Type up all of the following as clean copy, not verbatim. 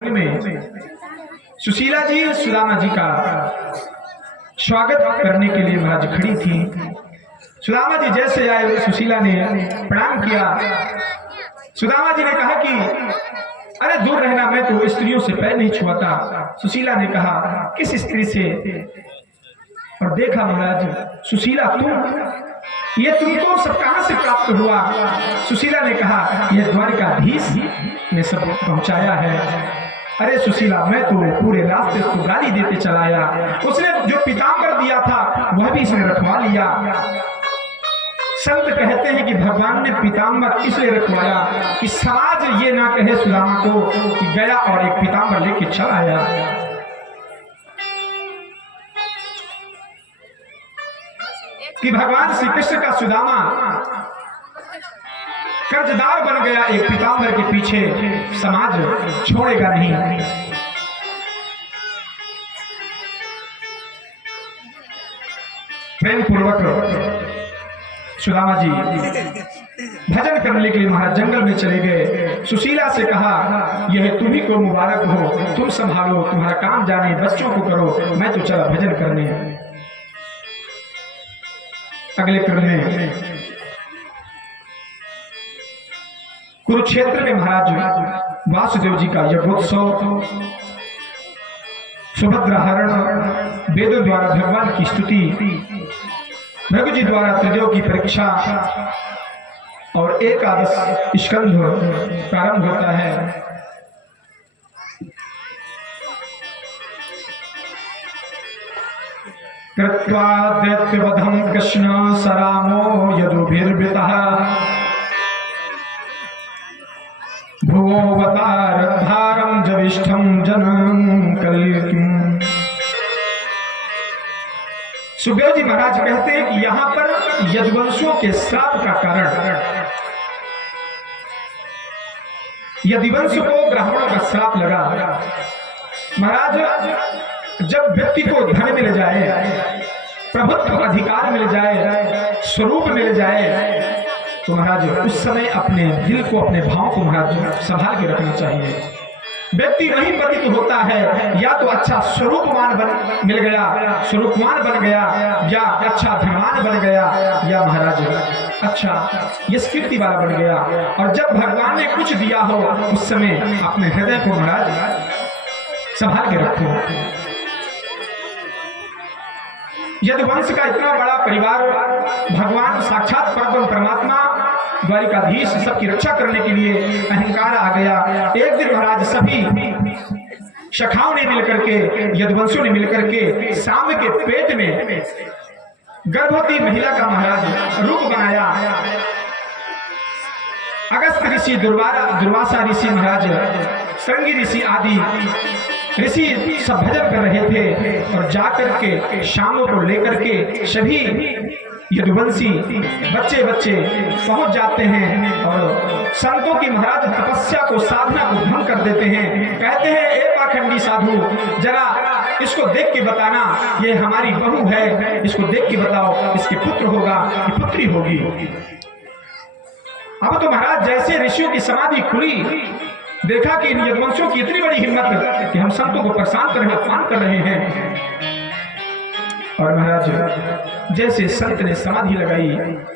में सुशीला जी सुदामा जी का स्वागत करने के लिए महाराज खड़ी थी। सुदामा जी जैसे आए सुशीला ने प्रणाम किया। सुदामा जी ने कहा कि अरे दूर रहना, मैं तो स्त्रियों से पैर नहीं छुआता। सुशीला ने कहा किस स्त्री से? और देखा महाराज सुशीला ये तुमको सब कहां से प्राप्त हुआ? सुशीला ने कहा यह द्वारिकाधीश ने सब पहुंचाया है। अरे सुशीला, मैं तो पूरे रास्ते उसको गाली देते चलाया। उसने जो पीताम्बर दिया था वह भी इसने रखवा लिया। संत कहते हैं कि भगवान ने पीताम्बर इसलिए रखवाया कि समाज ये ना कहे सुदामा को कि गया और एक पीताम्बर लेके चला आया। कि भगवान श्री कृष्ण का सुदामा कर्जदार बन गया एक पीताम्बर के पीछे, समाज छोड़ेगा नहीं। प्रेम पूर्वक सुदामा जी भजन करने के लिए महाराज जंगल में चले गए। सुशीला से कहा यह तुम्ही को मुबारक हो, तुम संभालो, तुम्हारा काम जाने, बच्चों को करो, मैं तो चला भजन करने। अगले क्रम में कुरुक्षेत्र में महाराज वासुदेव जी का यज्ञोत्सव, सुभद्रा हरण, वेदों द्वारा भगवान की स्तुति, भृगु जी द्वारा त्रिदेव की परीक्षा और एकादश स्कंध प्रारंभ होता है। कृत्वा दैत्यवधं कृष्ण सरामो यदुभिर्वृतः भुवोऽवतारद्धारं जविष्ठं जनं कलिकिम्। सुखदेव जी महाराज कहते हैं कि यहाँ पर यदुवंशियों के श्राप का कारण, यदुवंश को ब्राह्मणों का श्राप लगा। महाराज जब व्यक्ति को धन मिल जाए, प्रभुत्व अधिकार मिल जाए, स्वरूप मिल जाए, तो महाराज उस समय अपने दिल को, अपने भाव को महाराज संभाल के रखना चाहिए। व्यक्ति वही पतित होता है या तो अच्छा स्वरूपवान मिल गया, स्वरूपवान बन गया, या अच्छा धनवान बन गया, या महाराज अच्छा यश कीर्ति वाला बन गया। और जब भगवान ने कुछ दिया हो उस समय अपने हृदय को महाराज संभाल के रखो। यदुवंश का इतना बड़ा परिवार, भगवान साक्षात परम परमात्मा द्वारिकाधीश सबकी रक्षा करने के लिए अहंकार आ गया। एक दिन महाराज सभी शाखाओं ने मिलकर के, यदुवंशियों ने मिलकर के सांब के पेट में गर्भवती महिला का महाराज रूप बनाया। अगस्त ऋषि, दुर्वासा ऋषि, महाराज श्रृंगी ऋषि आदि ऋषि सब भजन कर रहे थे। और जाकर के शामों को लेकर के सभी यदुवंशी बच्चे पहुंच जाते हैं और संतों की महाराज तपस्या को, साधना को भंग कर देते हैं। कहते हैं ए पाखंडी साधु, जरा इसको देख के बताना, ये हमारी बहू है, इसको देख के बताओ, इसके पुत्र होगा कि पुत्री होगी। अब तो महाराज जैसे ऋषियों की समाधि खुली, देखा कि इन यदुवंशियों की इतनी बड़ी हिम्मत कि हम संतों को परेशान कर रहे हैं, अपमान कर रहे हैं। और महाराज जैसे संत ने समाधि लगाई,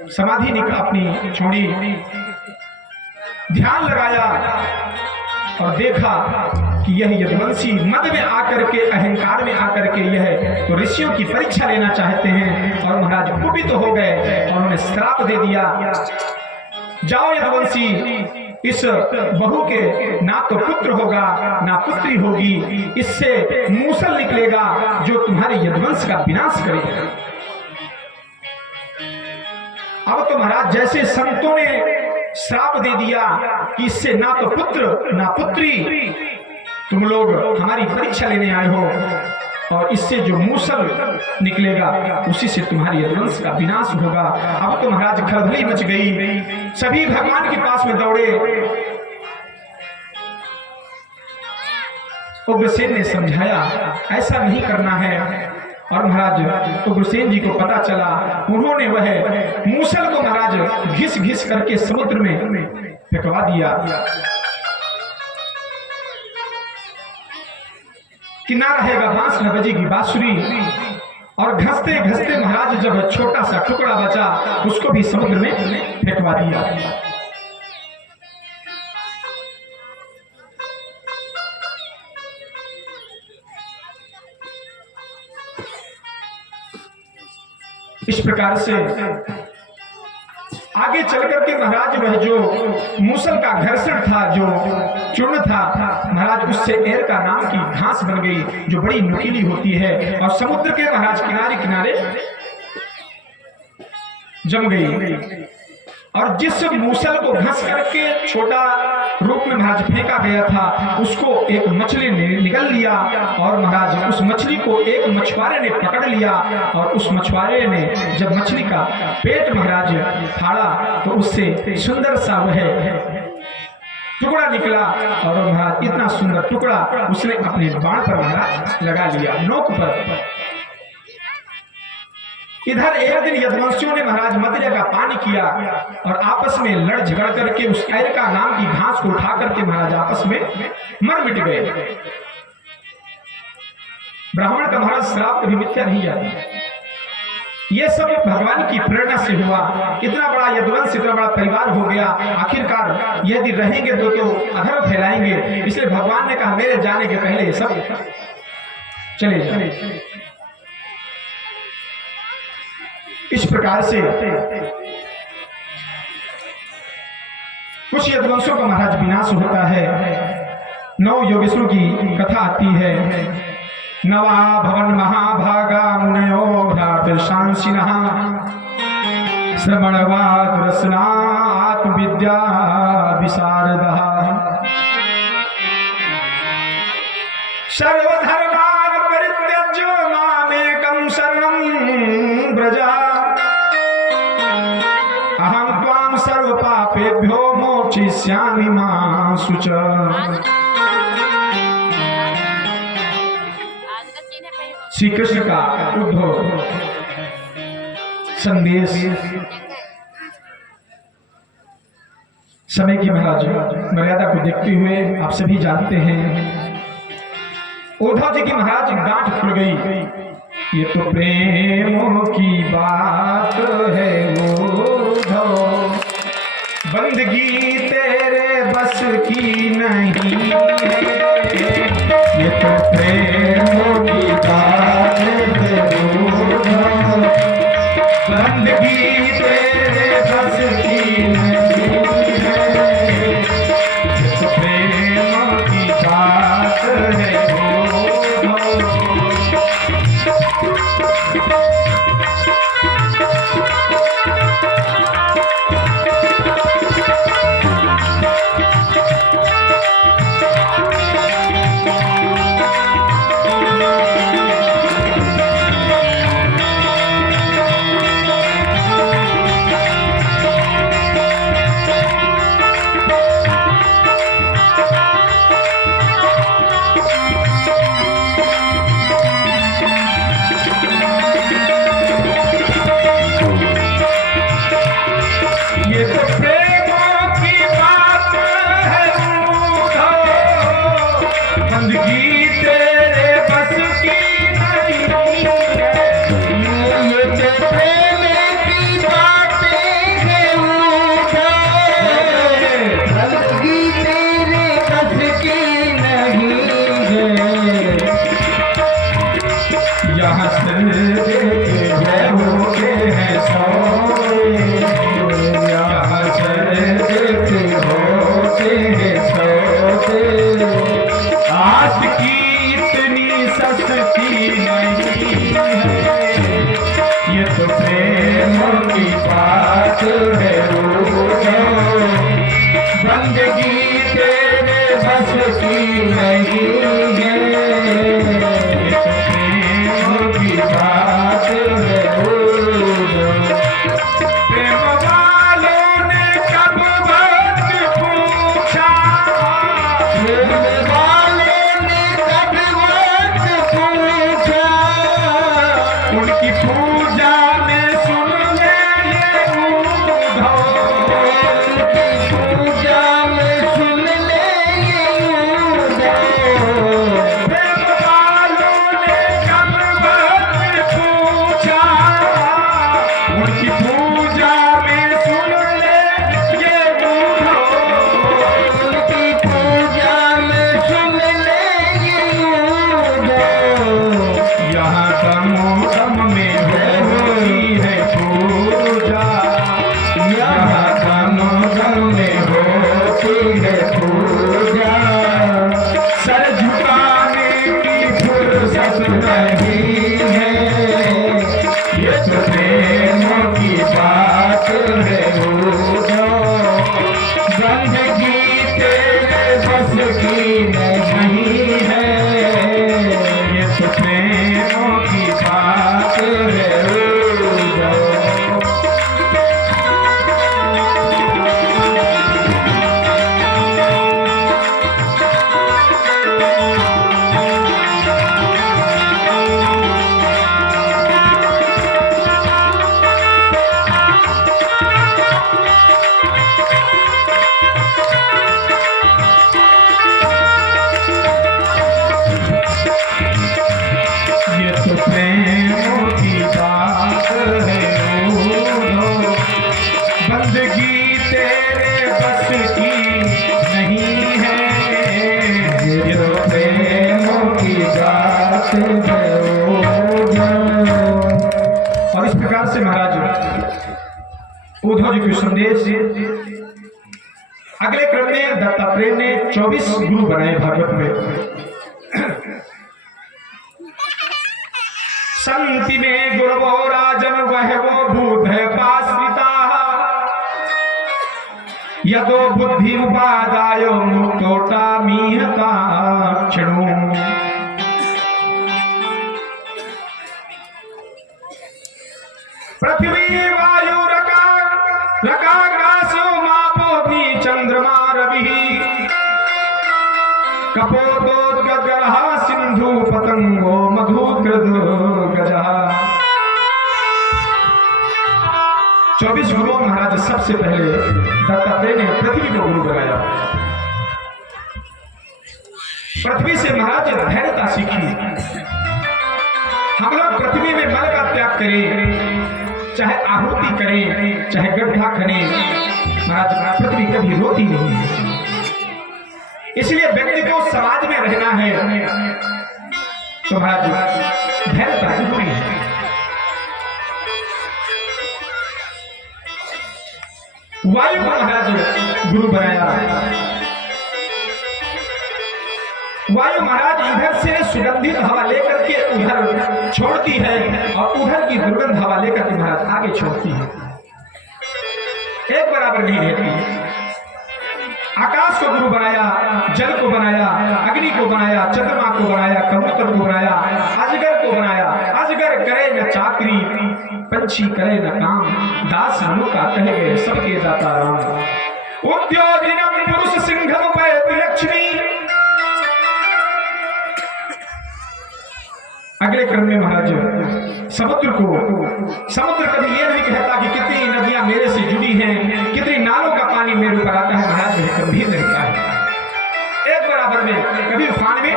समाधि ने अपनी छोड़ी, ध्यान लगाया और देखा कि यह यदुवंशी मद में आकर के, अहंकार में आकर के यह तो ऋषियों की परीक्षा लेना चाहते हैं। और महाराज कुपित हो गए और उन्होंने श्राप दे दिया, जाओ यदुवंशी, इस बहू के ना तो पुत्र होगा ना पुत्री होगी, इससे मूसल निकलेगा जो तुम्हारे यदुवंश का विनाश करेगा। अब तो महाराज जैसे संतों ने श्राप दे दिया कि इससे ना तो पुत्र ना पुत्री, तुम लोग हमारी परीक्षा लेने आए हो और इससे जो मूसल निकलेगा उसी से तुम्हारी यदुवंश का विनाश होगा। अब तो महाराज खलबली मच गई, सभी भगवान के पास में दौड़े। उग्रसेन ने समझाया ऐसा नहीं करना है। और महाराज उग्रसेन जी को पता चला, उन्होंने वह मूसल को महाराज घिस घिस करके समुद्र में फेंकवा दिया। कि ना रहेगा बांस न बजेगी बांसुरी। और घसते घसते महाराज जब छोटा सा टुकड़ा बचा उसको भी समुद्र में फेंकवा दिया। इस प्रकार से आगे चलकर के महाराज वह जो मूसल का घर्षण था, जो चूर्ण था महाराज, उससे एर का नाम की घास बन गई जो बड़ी नुकीली होती है और समुद्र के महाराज किनारे किनारे जम गई। और जिस मूसल को घस करके छोटा रूप में महाराज फेंका गया था उसको एक मछली ने निगल लिया और महाराज उस मछली को एक मछुआरे ने पकड़ लिया। और उस मछुआरे ने जब मछली का पेट महाराज फाड़ा तो उससे सुंदर सा वह टुकड़ा निकला। और महाराज इतना सुंदर टुकड़ा उसने अपने बाण पर महाराज लगा लिया, नोक पर। इधर एक दिन यदुवंशियों ने महाराज मदिरा का पानी किया और आपस में लड़ झगड़ करके उस एर का नाम की घास को उठा करके महाराज आपस में मर मिट गए। ब्राह्मण का महाराज श्राप कभी मिथ्या नहीं जाता। ये सब भगवान की प्रेरणा से हुआ। इतना बड़ा यदुवंश, इतना बड़ा परिवार हो गया। आखिरकार यदि रहेंगे तो अधर्म फैलाएंगे, इसलिए भगवान ने कहा मेरे जाने के पहले ये सब चले जाए। इस प्रकार से कुछ यदुवंशों का महाराज विनाश होता है। 9 योगेश्वरों की कथा आती है। नवा भवन महाभागा मुनयो भ्रातृशांसिनः श्रवणवाद रसना आत्मविद्या विशारदः सर्वधर्मान् परित्यज्य मामेकं शरणं व्रज अहं त्वां सर्वपापेभ्यो मोक्षयिष्यामि मा शुच। श्री कृष्ण का उद्धव संदेश। समय की महाराज मर्यादा को देखते हुए आप सभी जानते हैं उद्धव जी की महाराज गांठ खुल गई। ये तो प्रेम की बात है उद्धव, बंदगी तेरे बस की नहीं है। ये तो प्रेम की बात है उद्धव, बंदगी तेरे बस की नहीं है। ये तो प्रेम की बात है उद्धव। से और इस प्रकार से महाराज उद्धव जी के संदेश अगले क्रम में दत्तात्रेय ने 24 गुरु बनाए भागवत में। संति में गुरवो राजन वह वो भूत है पाश्रिता यदो बुद्धि उपादाय मुक्तोटा मीहता क्षणो। पृथ्वी वायु रकाकाशो मापोऽग्नि चंद्रमा रविः कपोतोद्गगरः सिंधु पतंगो मधुकृत गजः। 24 गुरुओं महाराज सबसे पहले दत्तात्रेय ने पृथ्वी को गुरु बनाया। पृथ्वी से महाराज धैर्यता सीखी। हम लोग पृथ्वी में मल का त्याग करें, चाहे आहुति करें, चाहे गड्ढा करें, महाराज पृथ्वी कभी रोती नहीं है। इसलिए व्यक्ति को समाज में रहना है तो महाराज धैर्यता जरूरी है। वायु को महाराज गुरु बनाया। वायु महाराज इधर से सुगंधित हवा लेकर के उधर छोड़ती है और उधर की दुर्गंध हवा लेकर के महाराज आगे छोड़ती है, एक बराबर नहीं रहती। आकाश को गुरु बनाया, जल को बनाया, अग्नि को बनाया, चंद्रमा को बनाया, कबूतर को बनाया, अजगर को बनाया। अजगर करे न चाकरी, पंछी करे न काम, दास का कहे गए सबके दाता राम। उद्योगिनम पुरुष सिंहम पैत लक्ष्मी। अगले क्रम में महाराज समुद्र कभी यह नहीं कहता कि कितनी नदियां मेरे से जुड़ी हैं, कितनी नालों का पानी मेरे ऊपर आता है। महाराज वह गंभीर रहता है, एक बराबर में, कभी उफान में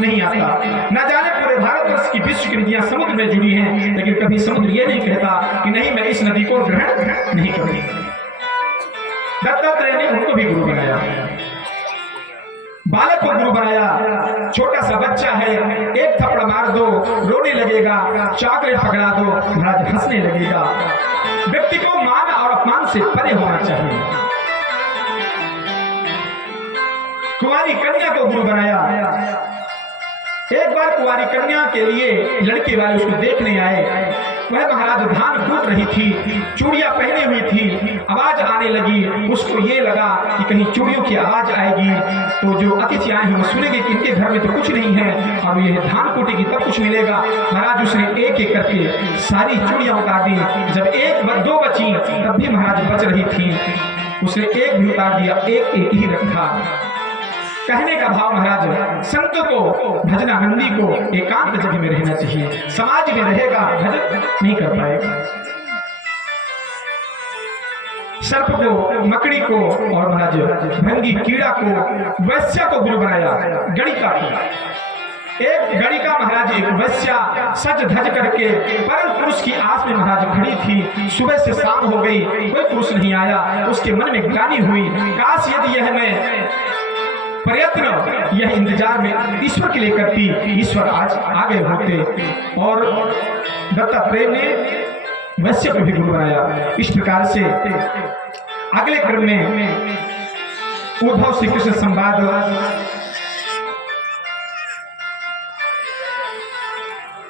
नहीं आता। न जाने पूरे भारतवर्ष की विश्व की नदियां समुद्र में जुड़ी हैं, लेकिन कभी समुद्र यह नहीं कहता कि नहीं मैं इस नदी को ग्रहण नहीं करूंगी। दत्तात्रेय ने उनको भी गुरु बनाया। बालक को गुरु बनाया। छोटा सा बच्चा है, एक थप्पड़ मार दो रोने लगेगा, चाकरे पकड़ा दो महाराज हंसने लगेगा। व्यक्ति को मान और अपमान से परे होना चाहिए। कुंवारी कन्या को गुरु बनाया। एक बार कुंवारी कन्या के लिए लड़के वाले उसको देखने आए। वह महाराज धान कूट रही थी, चूड़ियां पहनी हुई थी, आवाज आने लगी। उसको ये लगा कि कहीं चूड़ियों की आवाज आएगी तो जो अतिथि आए हैं वो सुनेंगे कि इनके घर में तो कुछ नहीं है और ये धान कूटेगी तब कुछ मिलेगा। महाराज उसने एक एक करके सारी चूड़ियां उतार दी। जब एक दो बची तब भी महाराज बच रही थी, उसने एक भी उतार दिया, एक एक ही रखा। कहने का भाव महाराज संत को, भजनानंदी को एकांत जगह में रहना चाहिए। समाज में रहेगा भजन नहीं कर पाएगा। सर्प को, मकड़ी को और महाराज भंगी कीड़ा को, वैश्या को गुरु बनाया। गणिका को, एक गणिका महाराज एक वैश्या सज धज करके परम पुरुष की आस में महाराज खड़ी थी। सुबह से शाम हो गई, कोई पुरुष नहीं आया। उसके मन में ग्लानि हुई, काश यदि यह मैं प्रयत्न यह इंतजार में ईश्वर के लिए करती, ईश्वर आज आ गए होते। और दत्तात्रेय ने वैश्य को भी गुरु बनाया। इस प्रकार से अगले क्रम में उद्धव श्री कृष्ण संवाद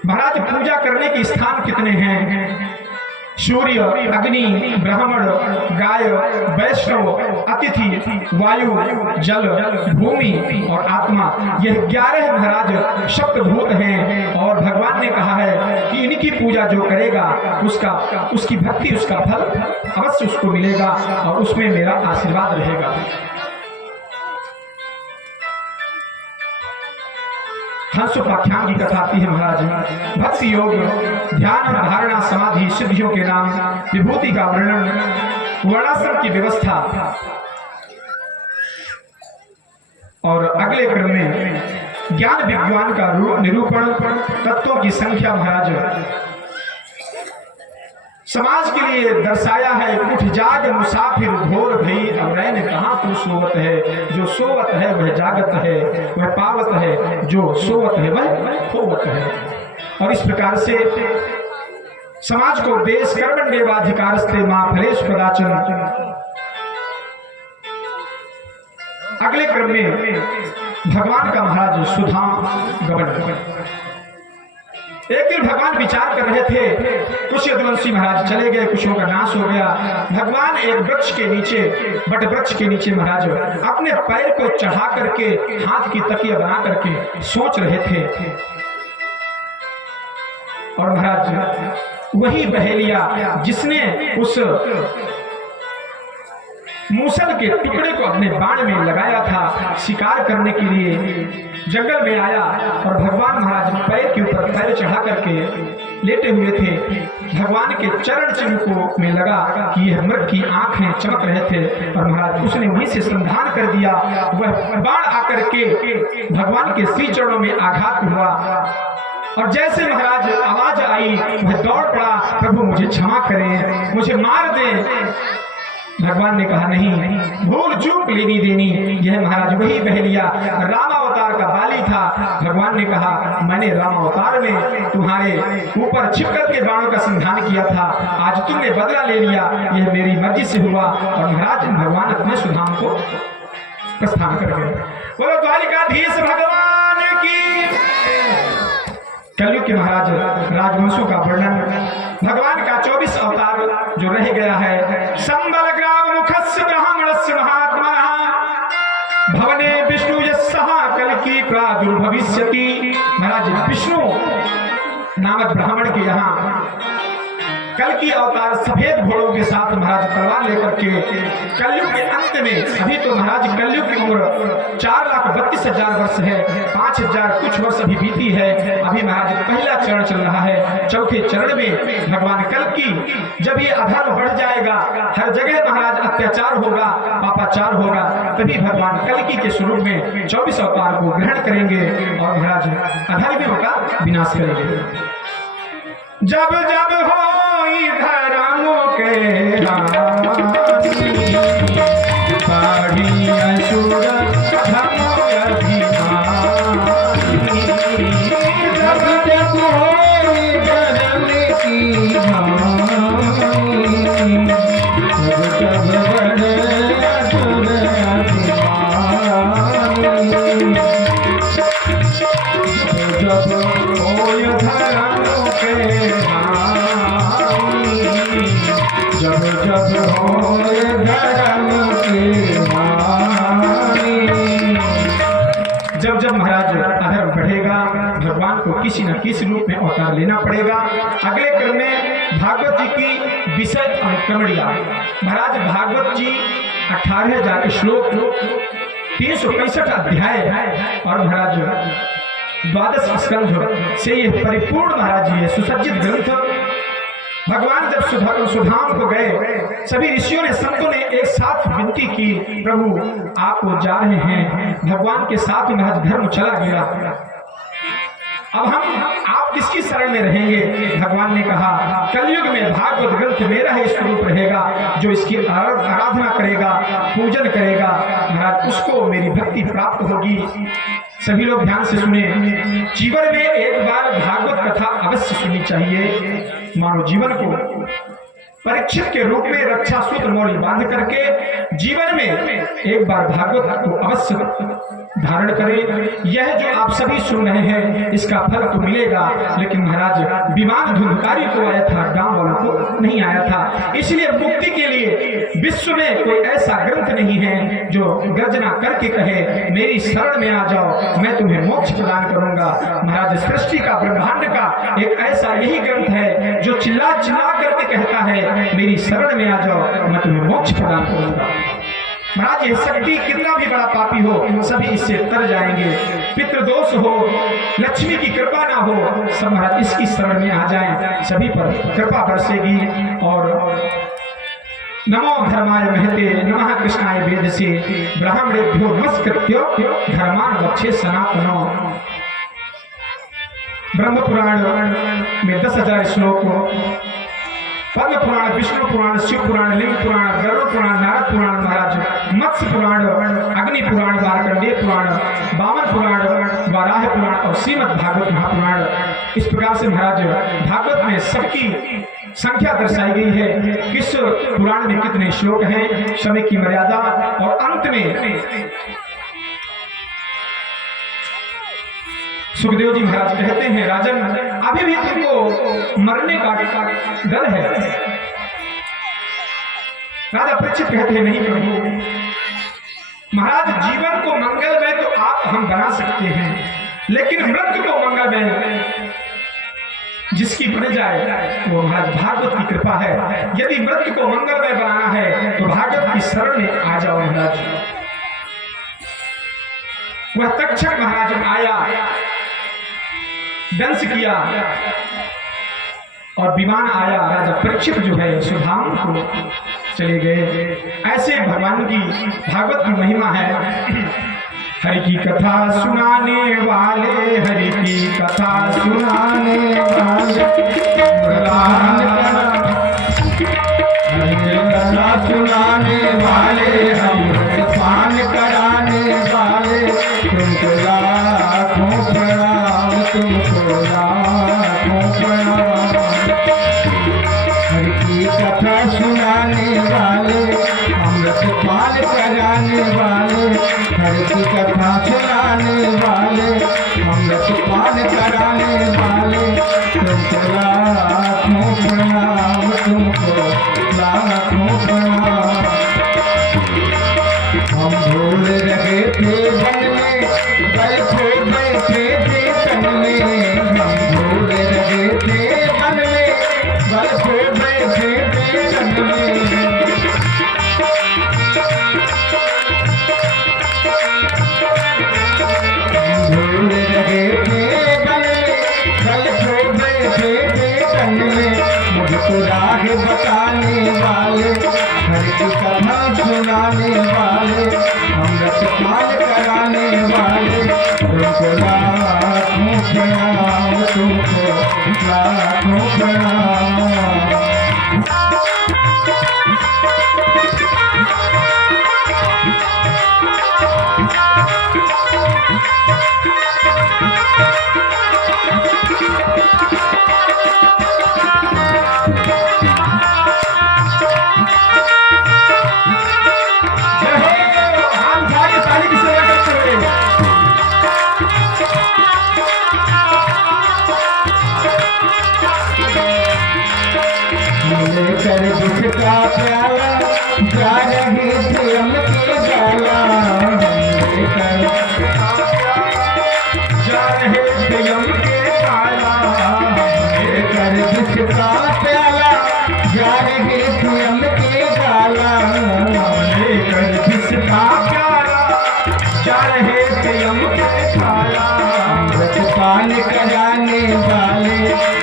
महाराज पूजा करने के स्थान कितने हैं? सूर्य, अग्नि, ब्राह्मण, गाय, वैष्णव, अतिथि, वायु, जल, भूमि और आत्मा, यह 11 महाराज सप्तभूत हैं। और भगवान ने कहा है कि इनकी पूजा जो करेगा उसकी भक्ति, उसका फल अवश्य उसको मिलेगा और उसमें मेरा आशीर्वाद रहेगा। हंसोपाख्यान की कथा आती है महाराज। भक्ति योग, ध्यान, धारणा, समाधि, सिद्धियों के नाम, विभूति का वर्णन, वर्णाश्रम की व्यवस्था। और अगले क्रम में ज्ञान विज्ञान का निरूपण, तत्वों की संख्या महाराज समाज के लिए दर्शाया है। उठ जाग मुसाफिर घोर भई, अब रैन कहाँ तू सोवत है, जो सोवत है वह जागत है, वह पावत है, जो सोवत है वह खोवत है। और इस प्रकार से समाज को देश कर्मण्येवाधिकारस्ते मां फलेषु कदाचन। अगले क्रम में भगवान का महाराज सुधा गमन। एक दिन भगवान विचार कर रहे थे, कुछ यदुवंशी महाराज चले गए, कुछों का नाश हो गया। भगवान एक वृक्ष के नीचे, बट वृक्ष के नीचे महाराज अपने पैर को चढ़ा करके हाथ की तकिया बना करके सोच रहे थे। और महाराज वही बहेलिया जिसने उस मूसल के टुकड़े को अपने बाण में लगाया था, शिकार करने के लिए जंगल में आया और भगवान महाराज पैर के ऊपर पैर चढ़ा करके लेटे हुए थे। भगवान के चरण चिन्ह को में लगा कि यह मृग की आंखें चमक रहे थे और महाराज उसने वहीं से संधान कर दिया। वह बाण आकर के भगवान के श्री चरणों में आघात हुआ और जैसे महाराज आवाज आई वह दौड़ पड़ा, प्रभु मुझे क्षमा करें, मुझे मार दें। भगवान ने कहा नहीं, भूल चूक लेनी देनी। यह महाराज वही बहेलिया रामावतार का बाली था। भगवान ने कहा मैंने रामावतार में तुम्हारे ऊपर छिप करके बाणों का संधान किया था, आज तुमने बदला ले लिया, यह मेरी मर्जी से हुआ। और महाराज भगवान अपने सुधाम को प्रस्थान कर गए। बोलो द्वारिकाधीश भगवान की। कलयुग के महाराज राजवंशों का वर्णन, भगवान का 24 अवतार जो रह गया है। संबल ग्राम मुखस्य ब्राह्मणस्य महात्मनः भवने विष्णु यस्सः कल्कि प्रादुर्भविष्यति। महाराज विष्णु नामक ब्राह्मण के यहाँ कल की अवतार सफेद घोड़ों के साथ महाराज तलवार लेकर के कलयुग के अंत में, अभी तो महाराज कलयुग की उम्र 4,32,000 वर्ष है, 5,000 कुछ वर्ष अभी बीती है। अभी महाराज पहला चरण चल रहा है। चौथे चरण में भगवान कल की जब ये अधर्म बढ़ जाएगा, हर जगह महाराज अत्याचार होगा, पापाचार होगा, तभी भगवान कल की के स्वरूप में 24 अवतार को ग्रहण करेंगे और महाराज अधर्मियों का विनाश करेंगे। जब जब हो धर्मों के पाड़ी असुर धर्म अभिमानी, जब जब हो धर्म की हानि, जब जब बने असुर अभिमानी, जब हो धर्मों के जब जब हो धर्म की हानि। जब जब महाराज अधर्म बढ़ेगा, भगवान को किसी न किसी रूप में अवतार लेना पड़ेगा। अगले क्रम में भागवत जी की विषय अनुक्रमणिया। महाराज भागवत जी 18,000 श्लोक, 365 अध्याय और महाराज 12 स्कंध से यह परिपूर्ण महाराज जी सुसज्जित ग्रंथ। भगवान जब सुधाम को गए, सभी ऋषियों ने संतों ने एक साथ विनती की, प्रभु आप वो जा रहे हैं, भगवान के साथ महाराज धर्म चला गया, अब हम आप किसकी शरण में रहेंगे। भगवान ने कहा कलयुग में भागवत ग्रंथ मेरा ही स्वरूप रहेगा, जो इसकी आराधना करेगा, पूजन करेगा, महाराज उसको मेरी भक्ति प्राप्त होगी। सभी लोग ध्यान से सुने, जीवन में एक बार भागवत कथा अवश्य सुननी चाहिए। मानव जीवन को परीक्षित के रूप में रक्षा सूत्र मौली बांध करके जीवन में एक बार भागवत को अवश्य धारण करें। यह जो आप सभी सुन रहे हैं इसका फल तो मिलेगा, लेकिन महाराज विमान धुंधकारी को आया था, गांव वालों को नहीं आया था। इसलिए मुक्ति के लिए विश्व में कोई ऐसा ग्रंथ नहीं है जो गर्जना करके कहे मेरी शरण में आ जाओ, मैं तुम्हें मोक्ष प्रदान करूंगा। महाराज सृष्टि का, ब्रह्मांड का एक ऐसा यही ग्रंथ है जो चिल्ला चिल्ला करके कहता है मेरी शरण में आ जाओ, मैं तुम्हें मोक्ष प्रदान करूंगा। महाराज ये शक्ति कितना भी बड़ा पापी हो सभी इससे तर जाएंगे। पितृदोष हो, लक्ष्मी की कृपा ना हो, सब महाराज इसकी शरण में आ जाएं, सभी पर कृपा बरसेगी। और नमो धर्माय महते नमः कृष्णाय वेदसे ब्राह्मणेभ्यो नमस्कृत्य धर्मान् वक्षे सनातनो। ब्रह्म पुराण में 10,000 श्लोक पद्म पुराण, विष्णु पुराण, शिव पुराण, लिंग पुराण, गरुड़ पुराण, नारद पुराण, महाराज मत्स्य पुराण, अग्नि पुराण, मार्कंडेय पुराण, वामन पुराण, वाराह पुराण और श्रीमद् भागवत महापुराण। इस प्रकार से महाराज भागवत में सबकी संख्या दर्शाई गई है, किस पुराण में कितने श्लोक हैं, समय की मर्यादा, और अंत में सुखदेव जी महाराज कहते हैं, राजन अभी भी तुमको मरने का डर है। राजा परीक्षित कहते हैं, नहीं प्रभु महाराज, जीवन को मंगलमय तो आप हम बना सकते हैं, लेकिन मृत्यु को मंगलमय जिसकी बन जाए वो महाराज भागवत की कृपा है। यदि मृत्यु को मंगलमय बनाना है तो भागवत की शरण में आ जाओ महाराज। वह तक्षक महाराज आया, दंश किया और विमान आया, राजा परीक्षित जो है सुधाम को चले गए। ऐसे भगवान की भागवत की महिमा है। हरि की कथा सुनाने वाले, हरि की कथा सुनाने वाले, हरि की कथा सुनाने वाले, हम पान कराने वाले, तुमको लाखों प्रणाम, तुमको लाखों प्रणाम। हरि की कथा सुनाने वाले, अमृत पान कराने वाले, हरि की कथा सुनाने वाले, अमृत पान कराने वाले, तुमको लाखों प्रणाम, तुमको लाखों प्रणाम। हम भूल रहे थे वन में, बल खो बैठे थे तन में, हम भूल रहे थे वन में, बल खो बैठे थे तन में। भूल रहे थे वन में, बल खो बैठे थे तन में, मुझको राह बताने वाले, हरि की कथा सुनाने वाले, अमृत पान कराने वाले, तुमको लाखों प्रणाम, तुमको लाखों प्रणाम। लेकर दुख का प्याला, जा रहे थे हम के गाला, लेकर जा रहे थे हम के गाला, लेकर दुख का प्याला, जा रहे थे हम के गाला, लेकर दुख का प्याला, जा रहे थे हम के गाला। अमृत पान कराने वाले,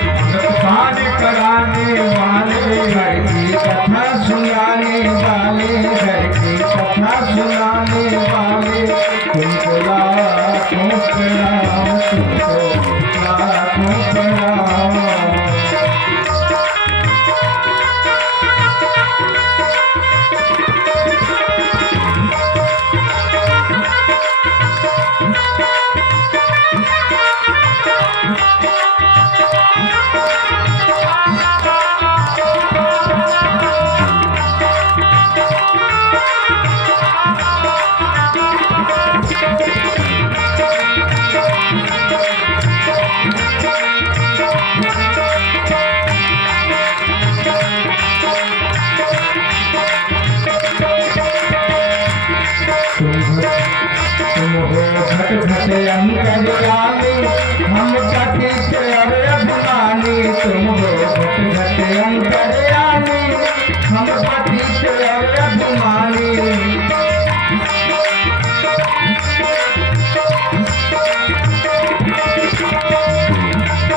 अमृत पान कराने वाले, हरि की कथा सुनाने वाले, हरि की कथा सुनाने वाले, तुमको लाखों प्रणाम, तुमको लाखों प्रणाम। घट अंतर्यामी, हम पतित और अभिमानी, तुम हो घट अंतर्यामी, हम पतित और अभिमानी।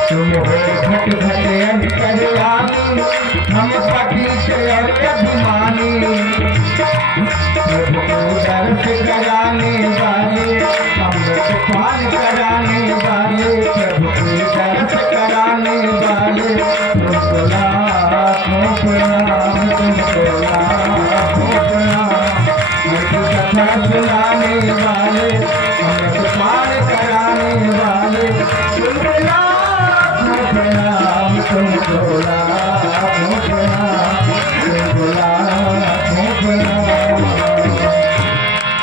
तुम हो घट अंतर्यामी, हम पतित और अभिमानी। प्रभु को दर्श कराने वाले, अमृत पान कराने वाले, प्रभु को दर्श कराने वाले, तुमको लाखों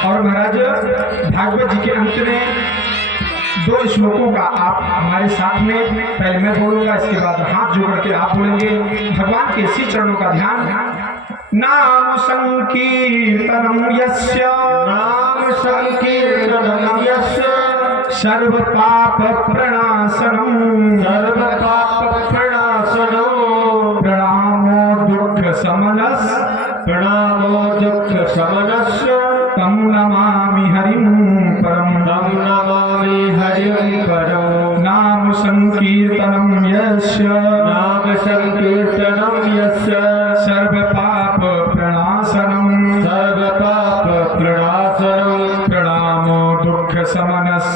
और महाराज भागवत जी के अंत में 2 श्लोकों का आप हमारे साथ में, पहले मैं बोलूंगा, इसके बाद हाथ जोड़ के आप बोलेंगे। भगवान के इसी चरणों का ध्यान। नाम संकीर्तनम यस्य, नाम संकीर्तनम यस्य, सर्व पाप प्रणाशनम, सर्व पाप प्रणाशनम, प्रणामो दुख समनस, प्रणामो दुख समनस, तम नमामि हरिं परम, तम नमामि हरिं परम। नाम संकीर्तनम यस्य, नाम संकीर्तनम यस्य, सर्व पाप प्रणाशनम, सर्व पाप प्रणाशनम, प्रणामो दुख समनस,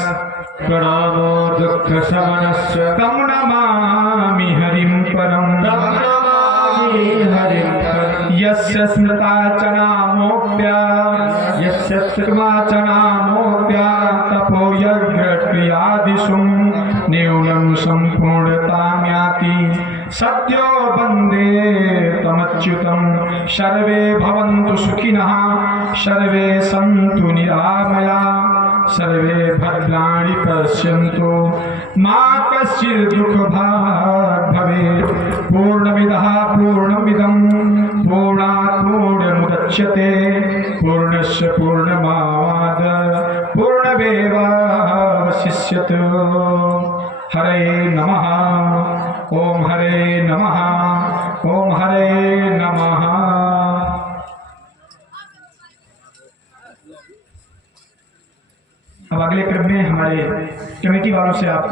प्रणामो दुख समनस, तम नमामि हरिं परम, तम नमामि हरिं परम। यस्य स्मृता च नामोक्त्या, यस्य स्मृता च नामोक्त्या, तपो यज्ञ क्रियादिषु न्यूनं सम्पूर्णतां याति, सद्यो वन्दे तमच्युतं। सर्वे भवन्तु सुखिनः, सर्वे सन्तु निरामया, सर्वे भद्राणि पश्यन्तु, मा कश्चित् दुःखभाग् भवेत्। पूर्णमिदः पूर्णमिदं पूर्णात् पूर्णमुदच्यते, पूर्णस्य पूर्णमादाय पूर्णमेवावशिष्यते। हरे नमः। ओम हरे नमः। ओम हरे नमः। अब अगले क्रम में हमारे कमेटी वालों से आप